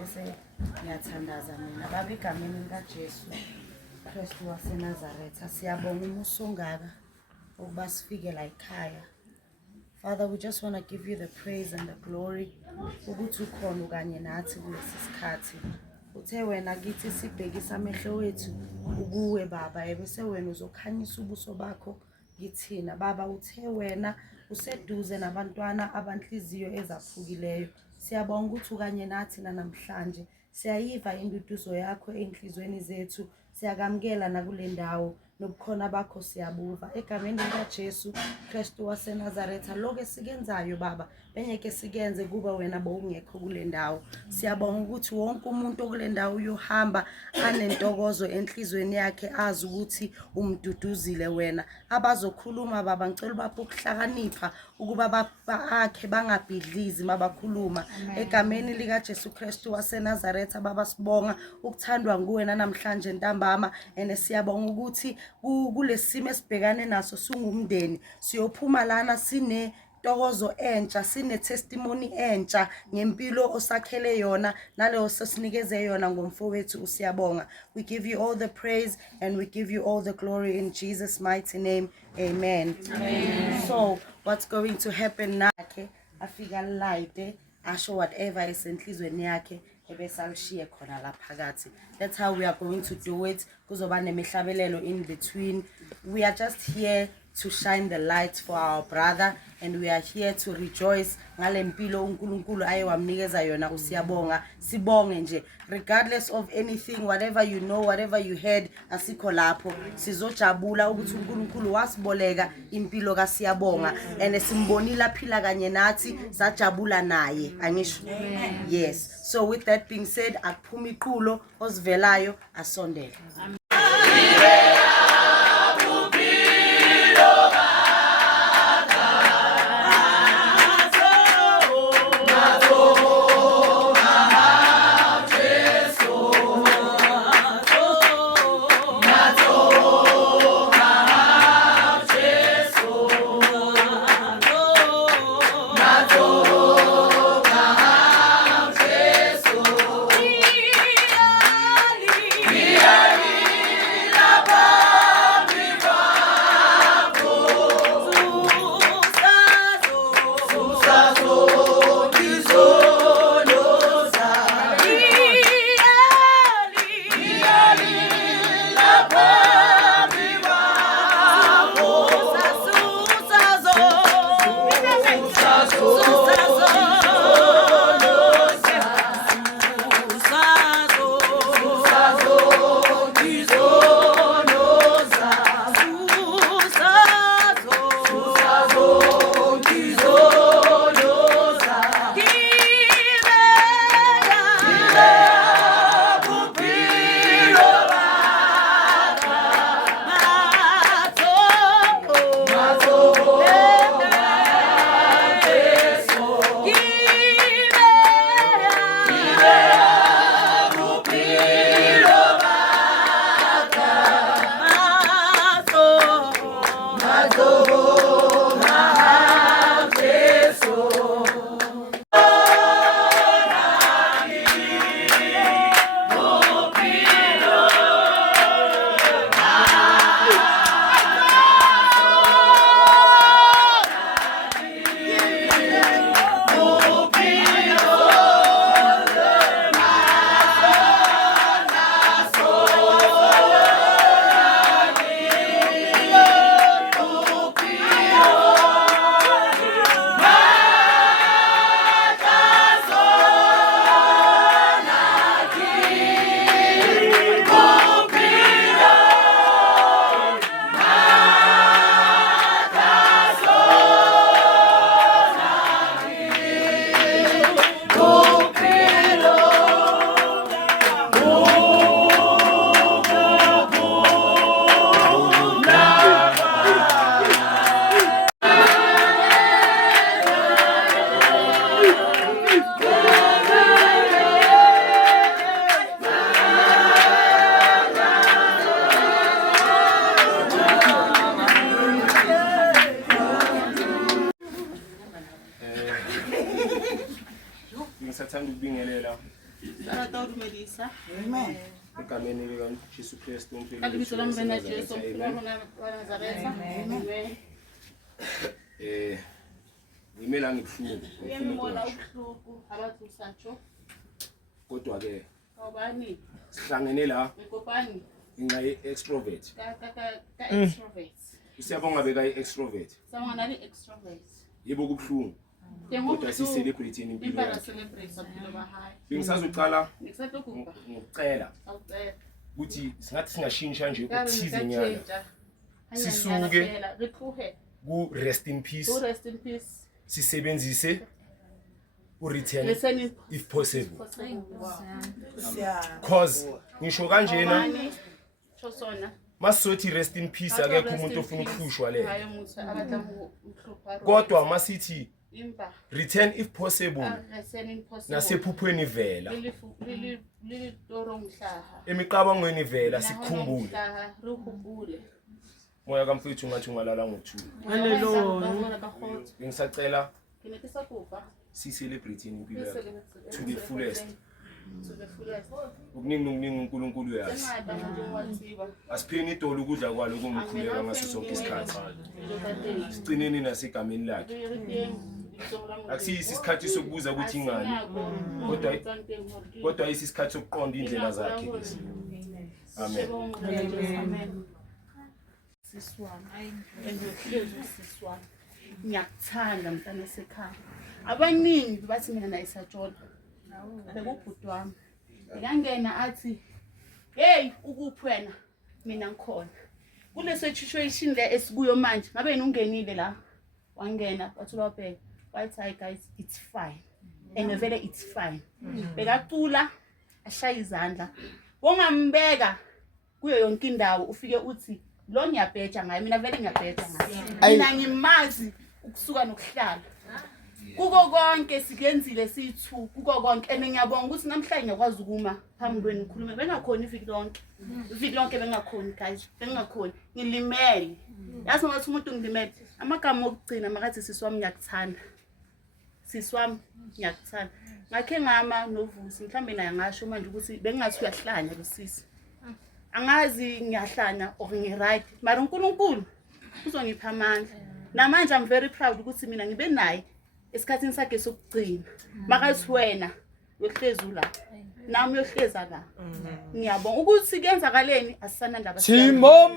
bese ngiyathandaza mina baba egameni likaJesu Kristu waseNazaretha siyabonga umusa ongaka ukuba sifike la ekhaya. Father, we just want to give you the praise and the glory ukuthi ukhona kanye nathi kulesi sikhathi. Uthe wena kithi sibhekisa amehlo wethu ukuwe baba ebese wena uzokhanyisa ubuso bakho kithina baba. Uthe wena useduze nabantwana abanhliziyo ezaphukileyo. Siyabonga ukuthi kanye nathi namhlanje siyayiva induduzo yakho enhlizweni zethu. Siyakamkela nakule ndawo nobukhona bakho siyabuva egameni likaJesu Kristu waseNazaretha. Lokho esikuyenzayo baba bengeke sikenze kuba wena bowungekho kule ndawo. Siyabonga ukuthi wonke umuntu okule ndawo uyohamba anentokozo enhlizweni yakhe azi ukuthi umduduzile wena. Abazokhuluma baba ngicela bapho ukuhlakanipha ukuba bakhe bangabhidlizi mabakhuluma egameni likaJesu Kristu waseNazaretha. Baba sibonga ukuthandwa nguwena namhlanje ntambama ene siyabonga ukuthi kulesimo esibhekane naso singumndeni siyophuma lana sine tokozo entsha sine testimony entsha ngempilo osakhele yona naleyo sesinikeze yona ngomfowethu usiyabonga. We give you all the praise and we give you all the glory in Jesus mighty name. Amen. Amen. So what's going to happen now? Afika light asho whatever is enhlizweni yakhe ebese alishiye khona la phakathi. That's how we are going to do it. Kuzoba nemihlabelelo in between. We are just here to shine the light for our brother and we are here to rejoice ngale mpilo uNkulunkulu ayewamnikeza yona usiyabonga. Sibonge nje regardless of anything, whatever you know, whatever you heard, asikho lapho sizojabula ukuthi uNkulunkulu wasiboleka impilo kaSiyabonga and simbonile aphila kanye nathi sajabula naye angisho. Yes, so with that being said akuphuma iqulo osivelayo asondele. rata o dumedisa. Amen. Egameni likaJesu Kristu Ka lebitso la Morena Jesu, mphilo wa rona wa Nazareth. Amen. Ngimela ngibuhlungu Uyangibona ubuhlungu abathi usatsho. kodwa ke Awubani? sihlangene la Ngikopani? inxa ye-extrovert. Ka extroverts. Siyabonga beka i-extrovert. Sawona nali extroverts. Yebo kubuhlungu kodwa si-celebrate impilo Impala yakhe. celebrate saphilo bahayi. Bengisazoqala Ngisatokuba. ngokucela Awucela. ukuthi singathi singashintsha nje Kare okuthize nyana ngitshintsha. Sisuke. Rikuhe. ku-rest in peace, Rest in peace. sisebenzise u-return Listen if possible, Siya. cause ngisho kanjena Awubani? Chosona. masizothi rest in peace Athi akekho rest umuntu in ofuna peace. ukuhlushwa le, Hayi umuntu abadla umhlupha. kodwa masithi imba. return if possible Listen impossible. nasephuphweni vela, Lili toro mhlaha. emiqabangweni vela sikhumbule. Rukhumbule. Moya kamfethu ngathi ungalala ngo-2. Hallelujah. Bengisacela Ke ne ke sa kopa. si-celebrate impilo yakhe To to the fullest. To the fullest. Okuningi nokuningi uNkulunkulu uyazi. Ngada nje watsiba. Asipheni itolo ukudla kwalo kumkhuleka ngaso sonke isikhathi. Sigcineni nasegameni lakhe. Akusiyisi isikhathi sokubuza ukuthi ingani, kodwa isikhathi sokuqonda indlela zakhe lesi. Amen. Amen. Siswami. Engiyohlezi siswami. Ngiyakuthanda mntana sekhaya. Abaningi bathi mina nayisatshona. Bekubhuti wami. Ngangena athi, "Hey, ukuphi wena?" Mina ngikhona. Kule situation le esikuyo manje, ngabe yena ungenile la. Wangena wathula wabheka. Wathi, "Hi guys, it's fine." And vele it's fine. Bekacula ashaya izandla. Wongambeka kuyo yonke indawo ufike uthi lo ngiyabheja ngaye, mina vele ngiyabheja ngaye. Mina ngimazi ukusuka nokuhlala. Kuko konke sikenzile sithu, kuko konke and ngiyabonga ukuthi namhlanje ngiyakwazi ukuma phambi kwenu ngikhulume. Bengakhona iviki lonke. Iviki lonke bengakhona guys, bengakhona. Ngilimele. Yazi ngathi umuntu ngilimele. Amagama okugcina makathi siswami ngiyakuthanda. Siswami ngiyakuthanda. Ngakhe ngama novusi mhlambe naye ngasho manje ukuthi bengingathi uyahlanya losisi. Angazi ngiyahlanya or ngiright, mara uNkulunkulu uzongipha amandla. Namanje I'm very proud ukuthi mina ngibe naye esikhathini sakhe sokugcina. Makathi wena uyohlezi la. Nami uyohleza la. Ngiyabonga ukuthi kuyenzakaleni asisanandaba. Timo.